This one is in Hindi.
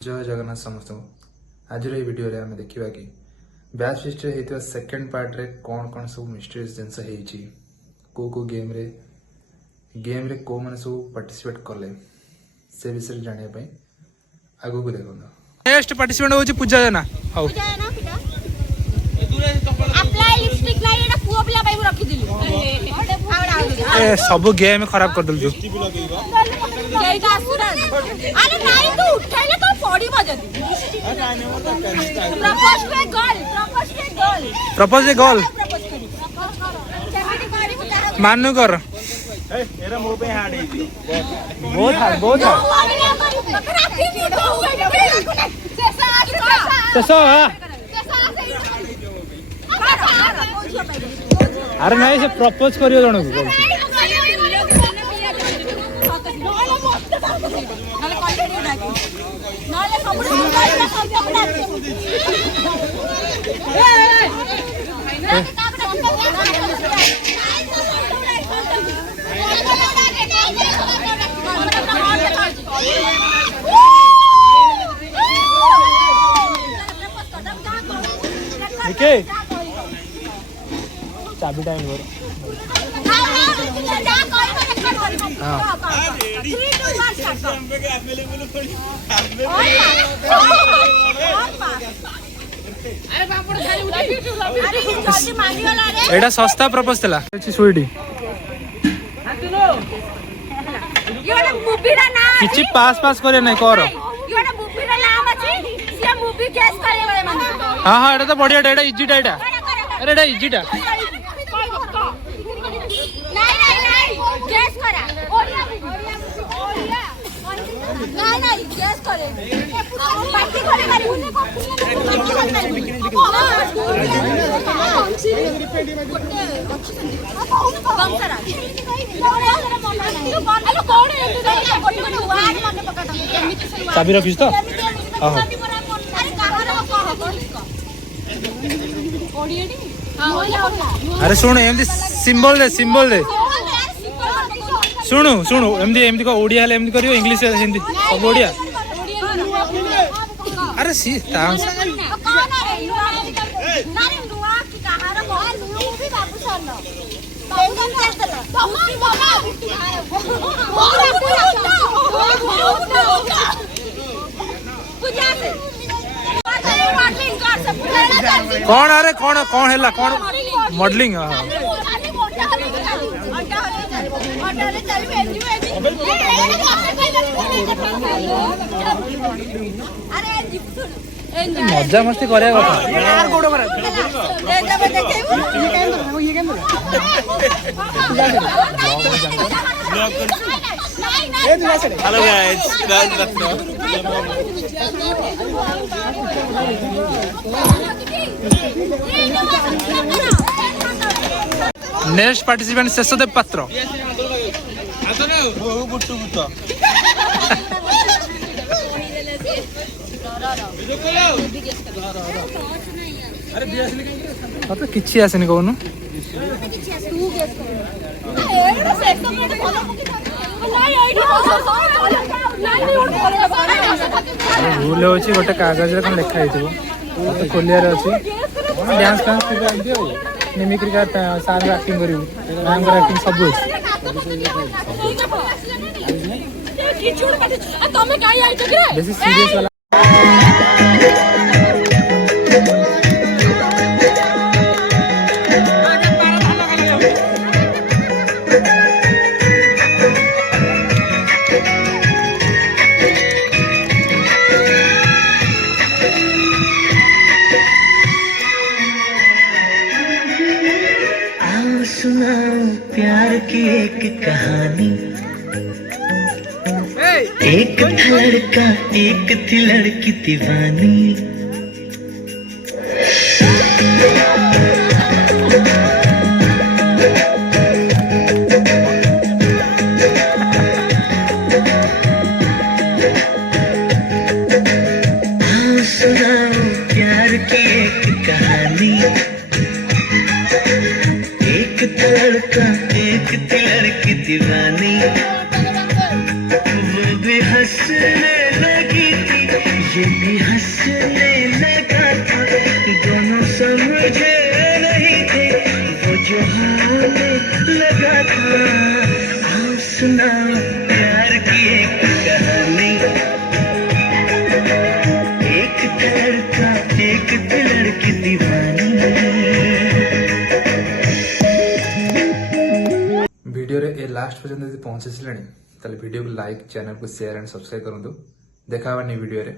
जय जगन्नाथ समस्त आज ये वीडियो रे आम देखा कि बैच फिस्ट होता सेकेंड पार्ट रे कौन कौन सब मिस्टेरियस जिनस को गेम रे को माने सब पार्टिसिपेट कले से विषय जानिया आगो को देखो नेक्स्ट पार्टिसिपेंट होची पूजा जना हाउ अप्लाई लिपस्टिक नाही एटा पुओ पिला पाइबु रखि दिलु ए सब गेम खराब कर दल जो एटा असुरा अरे नाही तू उठाइले तो पड़ी बजत प्रपोज ए गर्ल मानू कर एरा मो पे हार्ड है बहुत अरे नहीं से प्रपोज करियो जण को ओके चाबी टाइम कर एटा सस्ता प्रपोज थला स्वीटी किछि पास करे नै कर हाँ हाँ एटा तो बढ़िया एटा इजीटा एटा अरे एटा इजीटा चाबी रखिस तो हाँ अरे सुन एमती सिंबल दे शुणु शुणु एमती एमती को ओडिया हेले एमती करियो इंग्लिश हिंदी सब ओडिया अरे सी कौन अरे कौन कौन है कौन मॉडलिंग मजा मस्ती करे hello guys next participant Sheshdev पात्र तो किछि आसेनी कहनु भूल होची गोटे कागज रे कोन लिखा हेतिबो तो खोलियार अछि डांस डांस कर मिमिक्री का सार एक्टिंग करियो मैम का एक्टिंग सब बेसी सीरियस वाला सुनाओ प्यार की एक कहानी एक था लड़का एक थी लड़की दीवानी आओ सुनाओ प्यार की एक कहानी एक था लड़का एक थी लड़की दीवानी वो भी हंसने लगी थी मुझे भी हंसने लगा था, दोनों समझे नहीं थे वो जो होने लगा था। आओ सुनाओ प्यार की एक कहानी, एक लड़का एक लड़की दीवानी। वीडियो रे ए लास्ट पर्यंत यदि पहुंची ताले वीडियो को लाइक, चैनल को शेयर एंड सब्सक्राइब करंतु। देखा न्यू वीडियो रे।